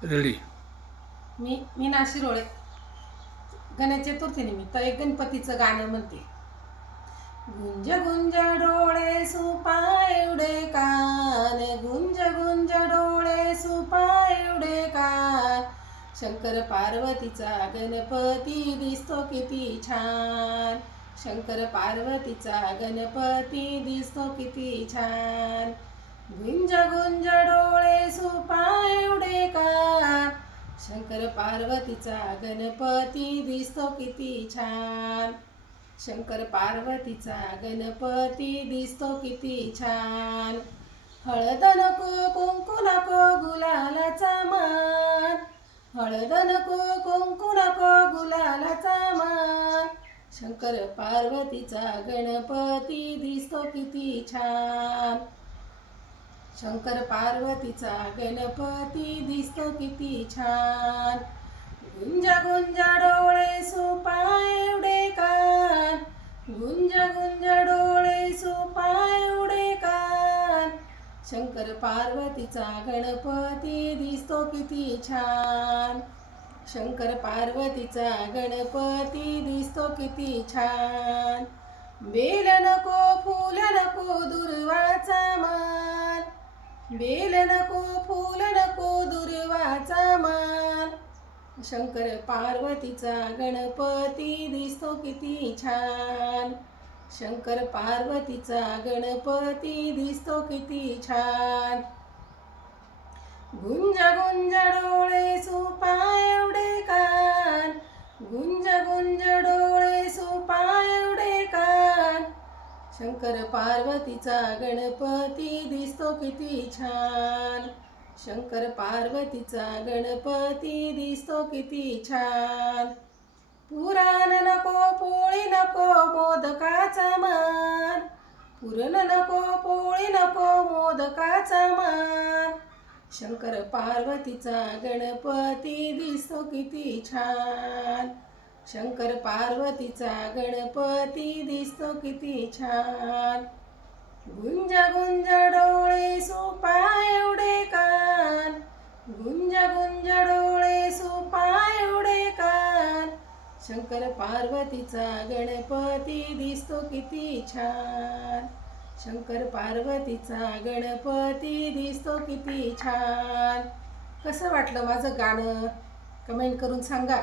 Ready. मी मीना शिरोळे गणेश चतुर्थीनिमित्त एक गणपतीचं गाणं म्हणते. गुंज गुंज डोळे सुपा एवढे कान, गुंज गुंज डोळे सुपा एवढे कान, शंकर पार्वतीचा गणपती दिसतो किती छान, शंकर पार्वतीचा गणपती दिसतो किती छान. गुंज गुंज डोळे सुपा एवढे कान, शंकर पार्वतीचा गणपती दिसतो किती छान, शंकर पार्वतीचा गणपती दिसतो किती छान. हळद नको कुंकू नको गुलालाचा मान, हळद नको कुंकू नको गुलालाचा मान, शंकर पार्वतीचा गणपती दिसतो किती छान, शंकर पार्वतीचा गणपती दिसतो किती छान. गुंज गुंज डोळे सुपा एवढे कान, गुंज गुंज डोळे सुपा एवढे कान, शंकर पार्वतीचा गणपती दिसतो किती छान, शंकर पार्वतीचा गणपती दिसतो किती छान. बेल नको फूल नको दुर्वाचा मान, बेल नको फूल नको दुर्वाचा मान, शंकर पार्वतीचा गणपती दिसतो किती छान, शंकर पार्वतीचा गणपती दिसतो किती छान. गुंज गुंज डोळे सुपा एवढे कान, गुंज गुंज डोळे सुपा एवढे कान, शंकर पार्वतीचा गणपती दिसतो किती छान, शंकर पार्वतीचा गणपती दिसतो किती छान. पुराण नको पोळी नको मोदकाचा मान, पुरण नको पोळी नको मोदकाचा मान, शंकर पार्वतीचा गणपती दिसतो किती छान, शंकर पार्वतीचा गणपती दिसतो किती छान. गुंज गुंज डोळे सुपा एवढे कान, गुंज गुंज डोळे सुपा एवढे कान, शंकर पार्वतीचा गणपती दिसतो किती छान, शंकर पार्वतीचा गणपती दिसतो किती छान. कसं वाटलं माझं गाणं? कमेंट करून सांगा.